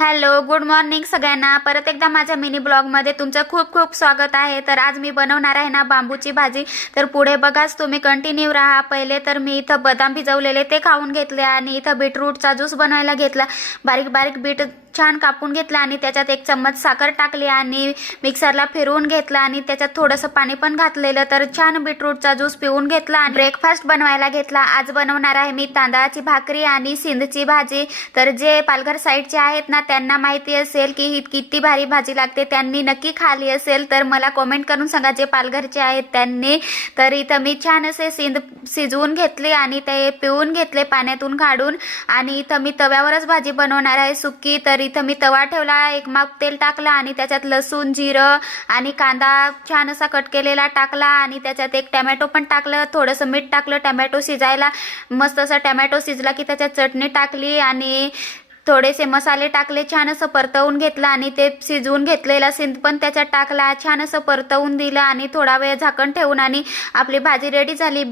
Hello, good morning सगळ्यांना. परत एकदा माझ्या मिनी ब्लॉगमध्ये तुमचं खूप खूप स्वागत आहे. तर आज मी बनवणार आहे ना बांबूची भाजी. तर पुढे बघाच तुम्ही, कंटिन्यू राहा. पहिले तर मी इथं बदाम भिजवलेले ते खाऊन घेतले आणि इथं बीटरूटचा ज्यूस बनवायला घेतला. बारीक बारीक बीट छान कापून घेतला आणि त्याच्यात 1 चम्मच साखर टाकली आणि मिक्सरला फिरवून घेतला आणि त्याच्यात थोडंसं पाणी पण घातलेलं. तर छान बीटरूटचा ज्यूस पिऊन घेतला आणि ब्रेकफास्ट बनवायला घेतला. आज बनवणार आहे मी तांदळाची भाकरी आणि सिंधची भाजी. तर जे पालघर साईडचे आहेत ना त्यांना माहिती असेल की ही किती भारी भाजी लागते, त्यांनी नक्की खाली असेल तर मला कमेंट करून सांगा जे पालघरचे आहेत त्यांनी. तर इथं मी छान असे सिंध शिजवून घेतले आणि ते पिळून घेतले पाण्यातून काढून. आणि इथं मी तव्यावरच भाजी बनवणार आहे सुक्की. तर इथं मी तवा ठेवला, 1 माप तेल टाकला आणि त्याच्यात लसूण, जिरं आणि कांदा छान असा कट केलेला टाकला आणि त्याच्यात 1 टोमॅटो पण टाकलं, थोडंसं मीठ टाकलं टोमॅटो शिजायला. मस्त असा टोमॅटो शिजला की त्याच्यात चटणी टाकली आणि थोडेसे मसाले टाकले, छान असं परतवून घेतलं आणि ते शिजवून घेतलेला सिंध पण त्याच्यात टाकला, छान असं परतवून दिलं आणि थोडा वेळ झाकण ठेवून आणि आपली भाजी रेडी झाली.